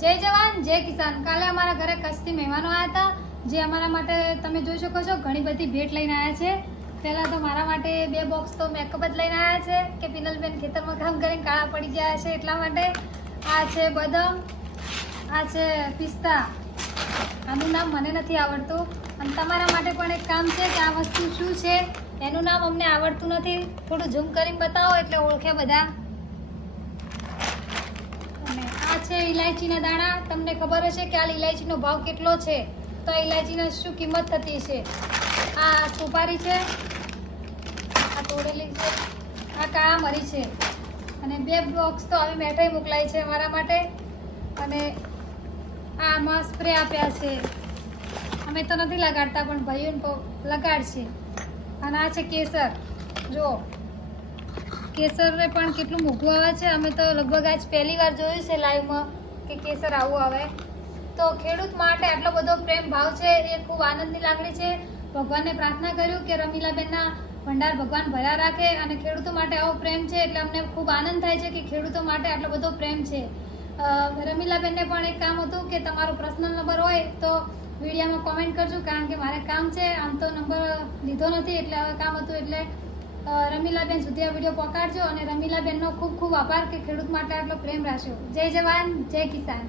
જય જવાન જય કિસાન। કાલે અમારા ઘરે કચ્છથી મહેમાનો આવ્યા હતા, જે અમારા માટે તમે જોઈ શકો છો ઘણી બધી ભેટ લઈને આવ્યા છે। પહેલાં તો મારા માટે 2 બોક્સ તો મેકઅપ જ લઈને આવ્યા છે કે પિનલબેન ખેતરમાં કામ કરીને કાળા પડી ગયા છે એટલા માટે। આ છે બદામ, આ છે પિસ્તા, આનું નામ મને નથી આવડતું, અને તમારા માટે પણ એક કામ છે કે આ વસ્તુ શું છે એનું નામ અમને આવડતું નથી, થોડું ઝૂમ કરીને બતાવો એટલે ઓળખે બધા। આ છે ઇલાયચીના દાણા। તમને ખબર હશે કે આ ઇલાયચીનો ભાવ કેટલો છે, તો આ ઇલાયચીની શું કિંમત થતી છે। આ સુપારી છે, આ તોડેલી છે, આ કાળા મરી છે, અને 2 બોક્સ તો આવી મીઠાઈ મોકલાઈ છે અમારા માટે। અને આમાં સ્પ્રે આપ્યા છે, અમે તો નથી લગાડતા પણ ભાઈઓને લગાડશે। અને આ છે કેસર, જો કેસરને પણ કેટલું મોંઘું આવે છે, અમે તો લગભગ આજ પહેલી વાર જોયું છે લાઈવમાં કે કેસર આવું આવે। તો ખેડૂત માટે આટલો બધો પ્રેમ ભાવ છે એ ખૂબ આનંદની લાગણી છે। ભગવાનને પ્રાર્થના કર્યું કે રમીલાબેનના ભંડાર ભગવાન ભર્યા રાખે, અને ખેડૂતો માટે આવો પ્રેમ છે એટલે અમને ખૂબ આનંદ થાય છે કે ખેડૂતો માટે આટલો બધો પ્રેમ છે। રમીલાબેનને પણ એક કામ હતું કે તમારો પર્સનલ નંબર હોય તો વિડીયોમાં કોમેન્ટ કરજો, કારણ કે મારે કામ છે, આમ તો નંબર લીધો નથી એટલે હવે કામ હતું એટલે રમીલાબેન સુધી આ વિડીયો પહોંચાડજો। અને રમીલાબેનનો ખૂબ ખૂબ આભાર કે ખેડૂત માટે આટલો પ્રેમ રાખ્યો। જય જવાન જય કિસાન।